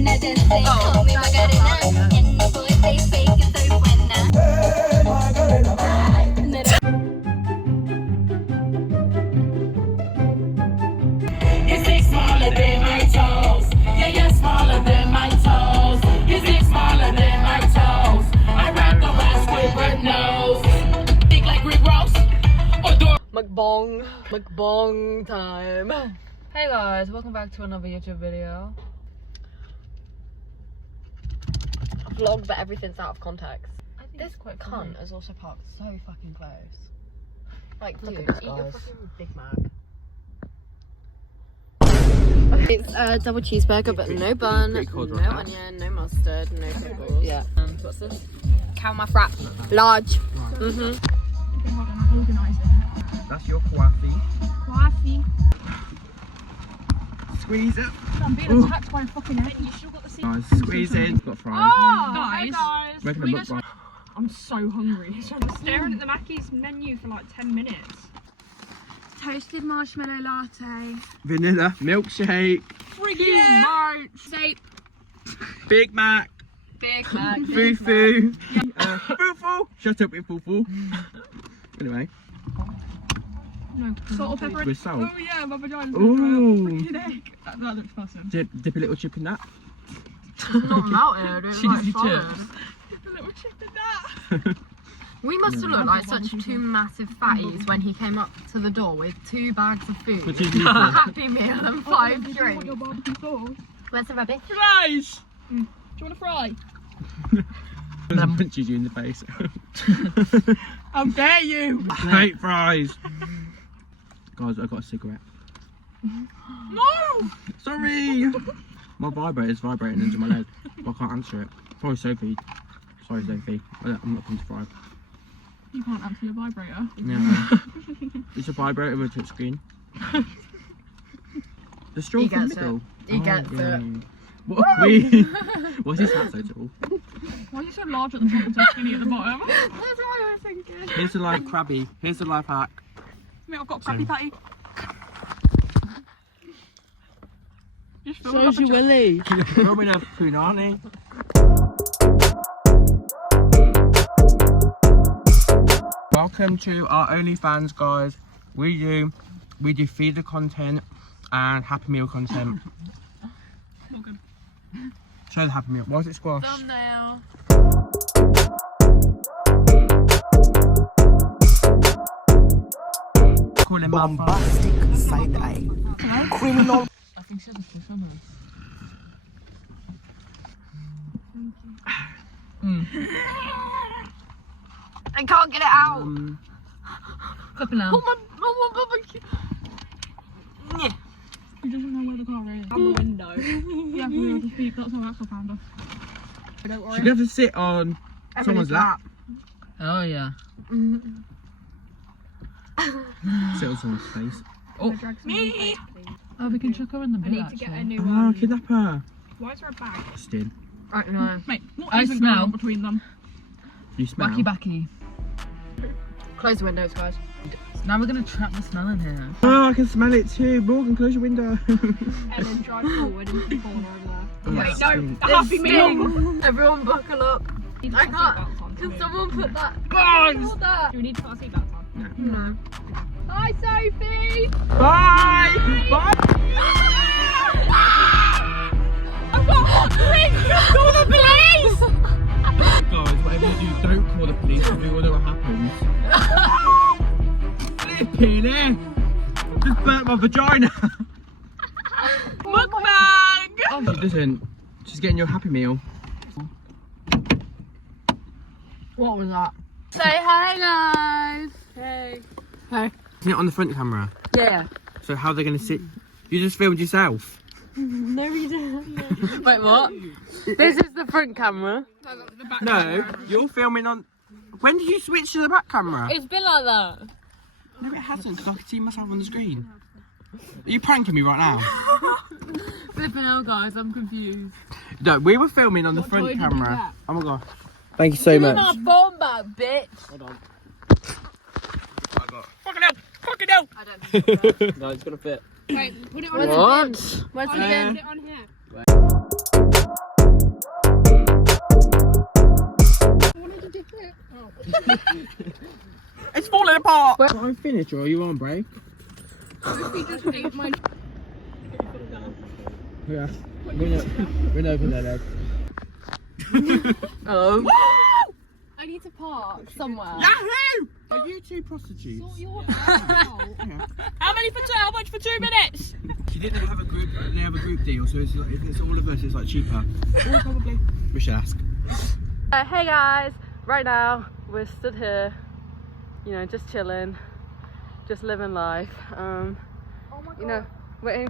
buena, just say, call me Macarena. And the boys say fake que soy buena. His dick smaller than my toes. Yeah, you're smaller than my toes. His dick smaller than my toes. I wrap the rest with her nose. Big like Rick Ross or Dor. Mukbang time. Hey guys, welcome back to another YouTube video. A vlog, but everything's out of context. This cunt is also parked so fucking close. Like, dude, eat your fucking Big Mac. It's a double cheeseburger, but no bun, no onion, no mustard, no pickles. Yeah. What's this? Caramel frap, large. Okay, hold on, I'm organising. That's your coffee. Coffee. Squeeze it. I'm being attacked by a fucking head. You still got the seat. Nice. Squeeze it. Got fries. Oh, guys. Making a mukbang. I'm so hungry. So I'm staring at the Mackey's menu for like 10 minutes. Toasted marshmallow latte. Vanilla milkshake. Friggin' March. Say Big Mac. Big Mac. Foo-foo. Foo-foo. Shut up with foo-foo. Anyway. no. Salt or pepper. With salt. Oh yeah, my vagina's Ooh. freaking egg. That looks awesome. Dip a little chip in that. Not melted, it's like Cheesy solid. chips. A little chip in that. We must have looked like such two massive fatties when he came up to the door with 2 bags of food, For 2 a people. Happy Meal and 5 Your drinks. barbecue sauce. Where's the rubbish? Fries. Do you want a fry? Punches you in the face. How dare you? I hate fries. Guys, I got a cigarette. No. Sorry. My vibrator's vibrating into my leg, but I can't answer it. Sorry, Sophie. Sorry, Sophie. I'm not going to fry. You can't answer your vibrator. Yeah. It's a vibrator with a touch screen. The straw He from the gets it. middle. He gets it. What a queen. What's his hat so tall? Why are you so large at the top and so skinny at the bottom? That's what I was thinking. Here's the life crabby. Here's the life hack. I've got Krabby Patty. Just fill Shows up a you Willy. Throw me the punani. Welcome to our OnlyFans, guys. We do feeder content and Happy Meal content. Morgan. Show the Happy Meal. Why is it squash? Thumbnail. Call him Bombastic side eye. Criminal. I think she has a fish on her. I can't get it out. Flip it now. Oh my barbecue. He doesn't know where the car is. Out the window. Yeah, we have to speak. That's how Axel found us. Don't worry. She'd have to sit on someone's lap. Oh yeah. Sit on someone's face. Oh, me! Oh, we can chuck her in the bed. I need to get a new Oh, kidnap her. Why is there a bag? Stin. I know. Mate, what I even smell. going on between them? You smell. Wacky backy. Close the windows, guys. Now we're gonna trap the smell in here. Oh, I can smell it too. Morgan, close your window. And then drive forward into the corner over there. Oh, Wait, that's no, sweet. the Happy Meal! Everyone buckle up. I can't. Can someone put that? Guys! Do we need to put our seatbelts on? No. Hi, Sophie! Bye! Bye! I've got hot drinks! Call the police! Guys, whatever you do, don't call the police because we all know what happens. Flipping it! Just burnt my vagina! Mukbang! She doesn't. She's getting your Happy Meal. What was that? Say hi, guys. Hey. Hey. Isn't it on the front camera? Yeah. So how are they going to sit? You just filmed yourself? No, you didn't. Wait, what? This is the front camera. No, you're filming on... When did you switch to the back camera? It's been like that. No, it hasn't, because I can see myself on the screen. Are you pranking me right now? Flipping out, guys. I'm confused. No, we were filming on the front joy did you camera. get? Oh my god. Thank you so Give me much. my phone back, bitch. Hold on. Fucking hell! Fucking hell! I don't think so. No, it's gonna fit. Wait, put it on Where's here. the bin? Where's the Put bin? it on here. It's falling apart! Are I finished or are you on break? Yeah. Win over their leg. Hello. I need to park somewhere. Yahoo! Are you two prostitutes? How many for two? How much for 2 minutes? She didn't have a group. They have a group deal, so it's like, if it's all of us, it's like cheaper. Or probably. We should ask. Hey guys, right now we're stood here, you know, just chilling, just living life. You know, we're in